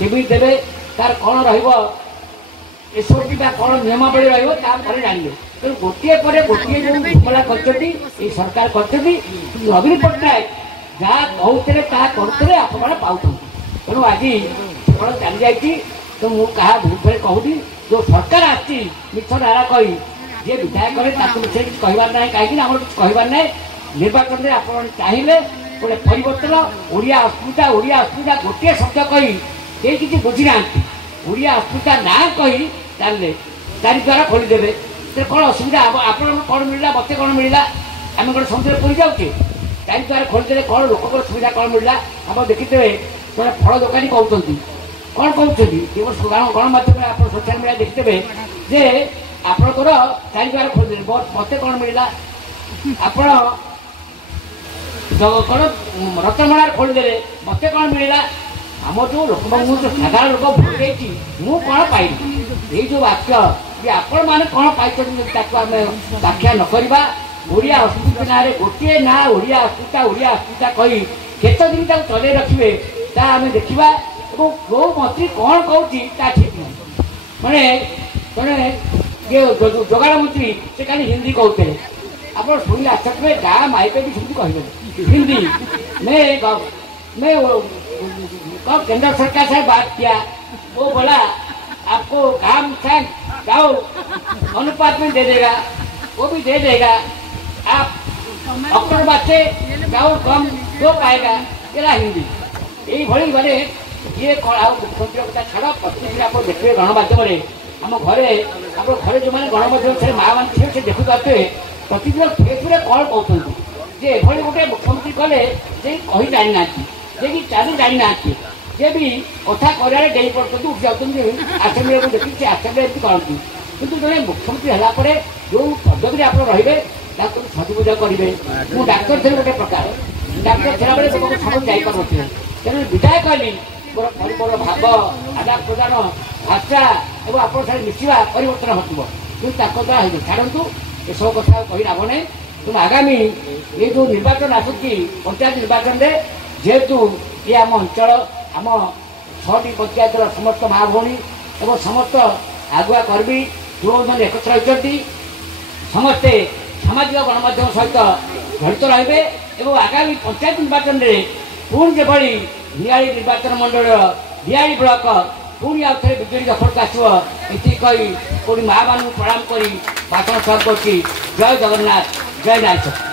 केमी देवे तार कौन रसोटी कौन नियमावली रही जानले तेणु गोटे पर गोटे जो घुमला कर सरकार कर नवीन पट्टनायक जहाँ कहते करते आपण पाँच तेणु आज कौन चली जाइए तो मुझे क्या भूल कहूनी जो सरकार आसी मिछ नारा कही जी विधायक विषय किसी कहबार ना कहीं आम किसी कहबार ना निर्वाचन में आप चाहिए गोटे परिवर्तन ओडिया अस्मिता गोटे शब्द कही कई किसी बुझी ना ओडिया अस्मिता ना कही जानले चारि द्वारा खोलीदेवे तो कौन असुविधा आप कौन मिलला मत कौन मिलला आम कौन समुद्र पूरी जाऊे चारि द्वारा खोलीदे कौन लोक सुविधा कौन मिलला आप देखिथे जब फल दोकानी कहते कौन कहते गणमाध्यम आप सोशल मीडिया देखिथे जे आपणकर चारि द्वारा खोलीदे मत कौन मिलला आप कौन रतनमणार खोलीदे मत कौन मिलला आम जो लोक साधारण लोक भोट देती मु कौन पाइली ये जो वाक्य कि आपण मैंने कौन पाई व्याख्या नकरा ओडिया अस्मिता ना गोटे ना ओडिया अस्मिता कही केत दिन तक चल रखिए आम देखा जो मंत्री कौन कहूँ ठीक नहीं मैंने मैंने ये जोगाड़ मंत्री से खाली हिंदी कहते आप शुणी आश्चर्य गाँ माइक भी सेमती कहे हिंदी मैं केंद्र सरकार से बात किया वो बोला आपको काम सैंक गाँव अनुपात में दे देगा वो भी दे देगा आप अक्टूबर बाद से गाँव कम दो पाएगा ये हिंदी यही भाई मैंने ये मुख्यमंत्री कथा छाड़ प्रति आप देखिए गणमाध्यम आम घरे आप घरे जो मैंने गणमाध्यम से माँ मैंने से देखु पाते प्रतिदिन फेसबुक कौन कहते जे एभली गोटे मुख्यमंत्री कले जे कही जानी ना जे चालू जानी ना जे भी कथा कर डे पड़ते उठी जाती आसेम्बली को देखिए आसेम्बली एमती करती कितु जड़े मुख्यमंत्री है जो पदवी आप रे सदुपयोग करेंगे मुझे डाक्तर थी गोटे प्रकार डाक्तर थी बेले सब जापार तेणु विधायक कहली मोर मोर भाव आदान प्रदान भाषा और आप मिसवा परिवर्तन घटव कि द्वारा हो छाड़ू ये सब कथा कही लाभ ना तुम आगामी ये जो निर्वाचन आसूची पंचायत निर्वाचन में जेहेतु ये आम अंचल आम 6टी पंचायतर समस्त माँ भौणी और समस्त आगुआ कर्मी जो एकत्र होती समस्ते सामाजिक गणमाध्यम सहित जड़ित रे और आगामी पंचायत निर्वाचन में पुणी जभली नियाली निर्वाचन मंडल नियाली ब्लॉक पुणी आउ थे विजेडी दखल को आसो ये कही पुणी माँ मान प्रणाम कर भाषण सर कर जय जगन्नाथ जय नाथ।